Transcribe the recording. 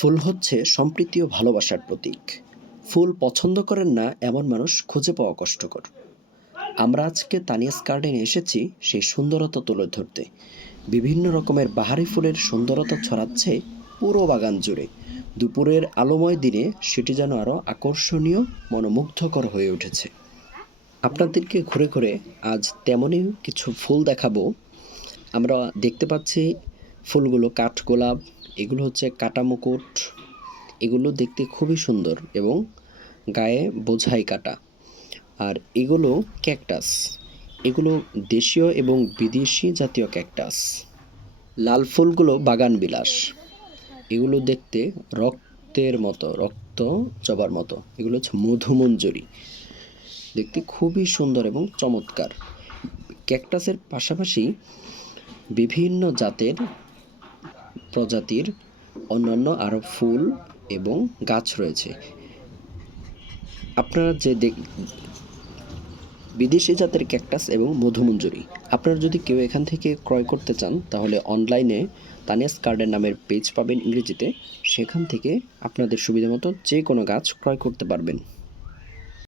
ফুল হচ্ছে সম্প্রীতি ও ভালোবাসার প্রতীক। ফুল পছন্দ করেন না এমন মানুষ খুঁজে পাওয়া কষ্টকর। আমরা আজকে তানিয়াস গার্ডেনে এসেছি সেই সুন্দরতা তুলে ধরতে। বিভিন্ন রকমের বাহারি ফুলের সুন্দরতা ছড়াচ্ছে পুরো বাগান জুড়ে। দুপুরের আলোময় দিনে সেটি যেন আরও আকর্ষণীয়, মনোমুগ্ধকর হয়ে উঠেছে। আপনাদেরকে ঘুরে ঘুরে আজ তেমনই কিছু ফুল দেখাবো। আমরা দেখতে পাচ্ছি ফুলগুলো কাঠগোলাপ এগুলো হচ্ছে কাটা মুকুট এগুলো দেখতে খুবই সুন্দর এবং গায়ে বোঝাই কাটা। আর এগুলো ক্যাকটাস। এগুলো দেশীয় এবং বিদেশি জাতীয় ক্যাকটাস। লাল ফুলগুলো বাগান বিলাস। এগুলো দেখতে রক্তের মতো, রক্ত জবার মতো। এগুলো হচ্ছে মধুমঞ্জুরি। দেখতে খুবই সুন্দর এবং চমৎকার। ক্যাকটাসের পাশাপাশি বিভিন্ন জাতের প্রজাতির অন্যান্য আরও ফুল এবং গাছ রয়েছে। আপনারা যে দেখ- বিদেশি জাতের ক্যাকটাস এবং মধুমঞ্জরি। আপনারা যদি কেউ এখান থেকে ক্রয় করতে চান, তাহলে অনলাইনে তানিয়াস গার্ডেন নামের পেজ পাবেন ইংরেজিতে। সেখান থেকে আপনাদের সুবিধা মতো যে কোনো গাছ ক্রয় করতে পারবেন।